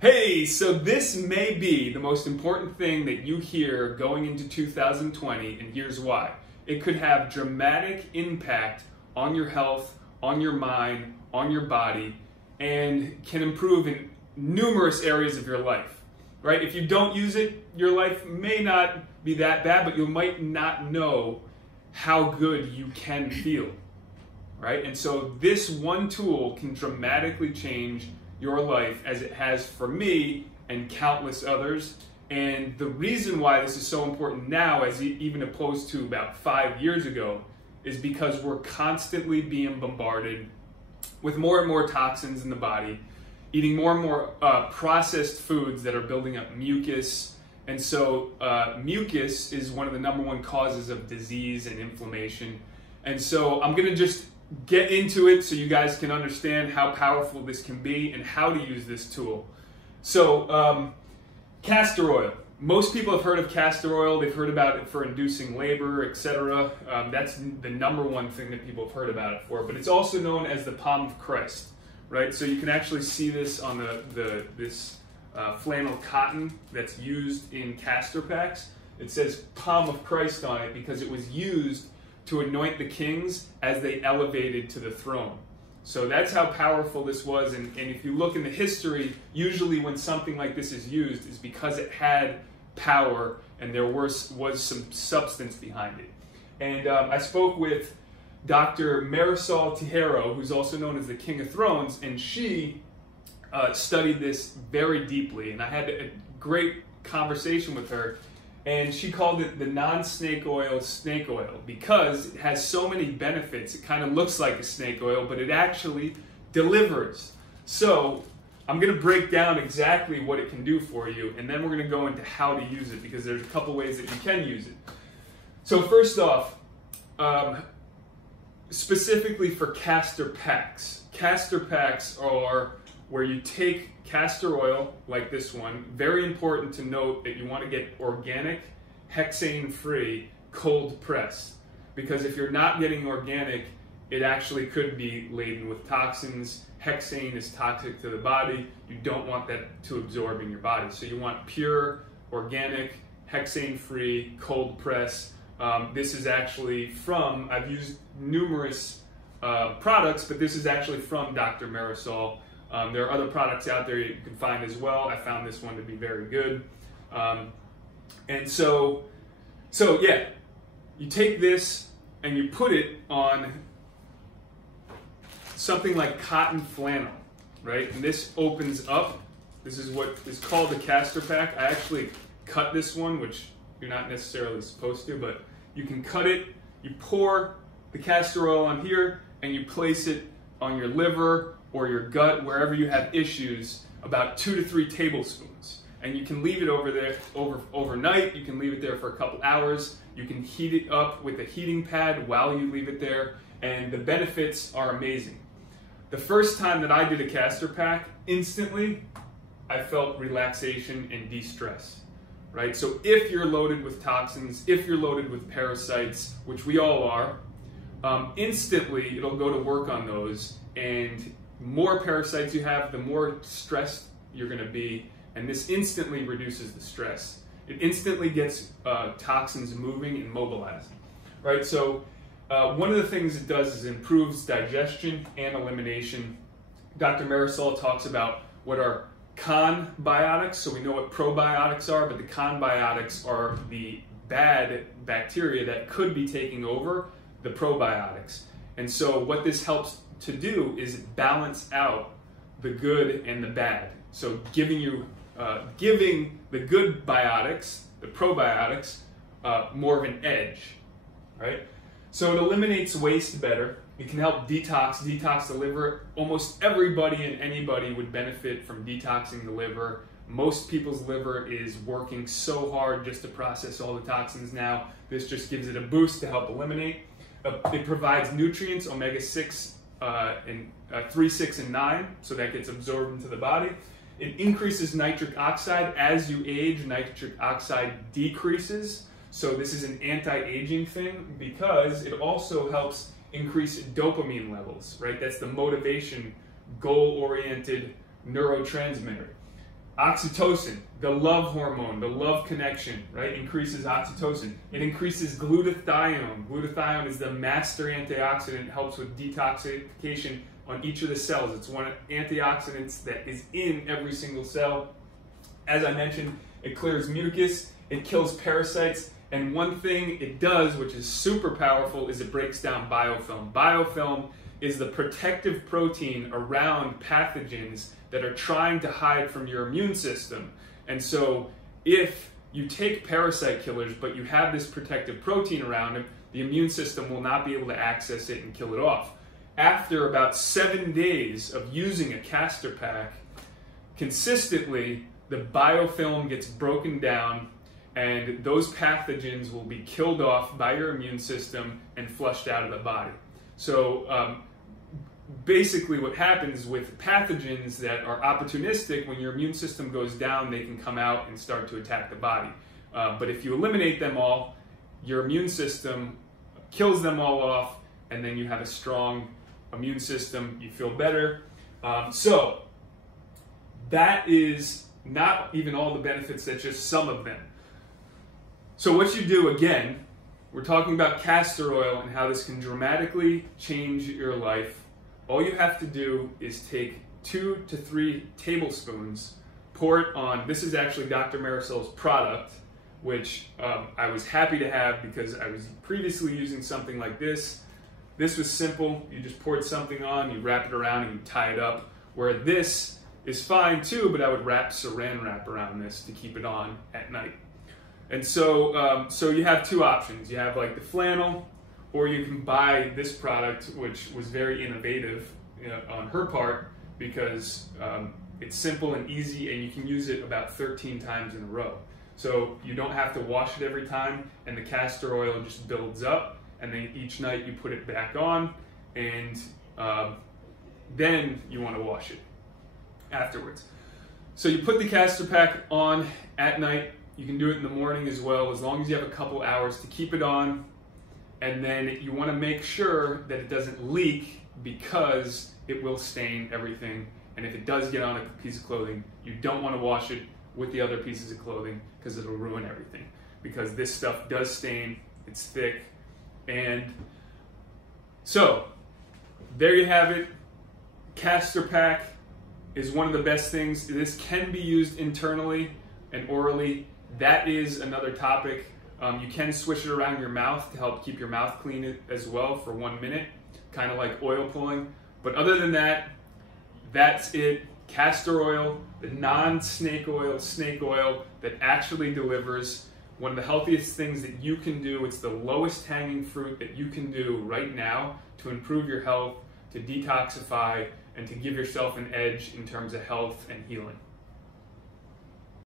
Hey, so this may be the most important thing that you hear going into 2020, and here's why. It could have dramatic impact on your health, on your mind, on your body, and can improve in numerous areas of your life, right? If you don't use it, your life may not be that bad, but you might not know how good you can feel, right? And so this one tool can dramatically change your life, as it has for me and countless others. And the reason why this is so important now, as even opposed to about 5 years ago, is because we're constantly being bombarded with more and more toxins in the body, eating more and more processed foods that are building up mucus. And so mucus is one of the #1 causes of disease and inflammation. And so I'm gonna just get into it so you guys can understand how powerful this can be and how to use this tool. So castor oil. Most people have heard of castor oil. They've heard about it for inducing labor, etc. That's the #1 thing that people have heard about it for. But it's also known as the palm of Christ, right? So you can actually see this on this flannel cotton that's used in castor packs. It says palm of Christ on it because it was used to anoint the kings as they elevated to the throne. So that's how powerful this was. And if you look in the history, usually when something like this is used, is because it had power and there was some substance behind it. And I spoke with Dr. Marisol Tijero, who's also known as the King of Thrones, and she studied this very deeply. And I had a great conversation with her. And she called it the non-snake oil snake oil because it has so many benefits. It kind of looks like a snake oil, but it actually delivers. So I'm going to break down exactly what it can do for you, and then we're going to go into how to use it because there's a couple ways that you can use it. So first off, specifically for castor packs. Castor packs are where you take castor oil, like this one. Very important to note that you want to get organic, hexane-free, cold pressed. Because if you're not getting organic, it actually could be laden with toxins. Hexane is toxic to the body. You don't want that to absorb in your body. So you want pure, organic, hexane-free, cold press. This is actually from, I've used numerous products, but this is actually from Dr. Marisol. There are other products out there you can find as well. I found this one to be very good. And so yeah, you take this and you put it on something like cotton flannel, right? And this opens up. This is what is called the castor pack. I actually cut this one, which you're not necessarily supposed to, but you can cut it. You pour the castor oil on here and you place it on your liver or your gut, wherever you have issues, about 2 to 3 tablespoons. And you can leave it overnight. You can leave it there for a couple hours. You can heat it up with a heating pad while you leave it there, and the benefits are amazing. The first time that I did a castor pack, instantly, I felt relaxation and de-stress, right? So if you're loaded with toxins, if you're loaded with parasites, which we all are, instantly it'll go to work on those, and more parasites you have, the more stressed you're going to be, and this instantly reduces the stress. It instantly gets toxins moving and mobilizing, right? So one of the things it does is improves digestion and elimination. Dr. Marisol talks about what are conbiotics, so we know what probiotics are, but the conbiotics are the bad bacteria that could be taking over the probiotics. And so what this helps to do is balance out the good and the bad. So giving the good biotics, the probiotics, more of an edge, right? So it eliminates waste better. It can help detox the liver. Almost everybody and anybody would benefit from detoxing the liver. Most people's liver is working so hard just to process all the toxins now. This just gives it a boost to help eliminate. It provides nutrients, omega-6, 3, 6, and 9, so that gets absorbed into the body. It increases nitric oxide. As you age, nitric oxide decreases. So this is an anti-aging thing because it also helps increase dopamine levels, right? That's the motivation, goal-oriented neurotransmitter. Oxytocin, the love hormone, the love connection, right, increases oxytocin. It increases glutathione. Glutathione is the master antioxidant. It helps with detoxification on each of the cells. It's one of the antioxidants that is in every single cell. As I mentioned, it clears mucus, it kills parasites, and one thing it does, which is super powerful, is it breaks down biofilm. Biofilm is the protective protein around pathogens that are trying to hide from your immune system. And so if you take parasite killers, but you have this protective protein around them, the immune system will not be able to access it and kill it off. After about 7 days of using a Castor pack, consistently, the biofilm gets broken down and those pathogens will be killed off by your immune system and flushed out of the body. So basically what happens with pathogens that are opportunistic, when your immune system goes down, they can come out and start to attack the body. But if you eliminate them all, your immune system kills them all off, and then you have a strong immune system, you feel better. So that is not even all the benefits, that's just some of them. So what you do, again, we're talking about castor oil and how this can dramatically change your life. All you have to do is take 2 to 3 tablespoons, pour it on, this is actually Dr. Marisol's product, which I was happy to have because I was previously using something like this. This was simple, you just poured something on, you wrap it around and you tie it up, where this is fine too, but I would wrap saran wrap around this to keep it on at night. And so, so you have 2 options. You have like the flannel, or you can buy this product, which was very innovative on her part because it's simple and easy and you can use it about 13 times in a row. So you don't have to wash it every time, and the castor oil just builds up, and then each night you put it back on, and then you want to wash it afterwards. So you put the castor pack on at night. You can do it in the morning as well, as long as you have a couple hours to keep it on. And then you want to make sure that it doesn't leak, because it will stain everything. And if it does get on a piece of clothing, you don't want to wash it with the other pieces of clothing, because it'll ruin everything. Because this stuff does stain, it's thick. And so there you have it. Castor pack is one of the best things. This can be used internally and orally. That is another topic. You can swish it around your mouth to help keep your mouth clean as well for 1 minute, kind of like oil pulling. But other than that, that's it. Castor oil, the non-snake oil that actually delivers. One of the healthiest things that you can do. It's the lowest hanging fruit that you can do right now to improve your health, to detoxify, and to give yourself an edge in terms of health and healing.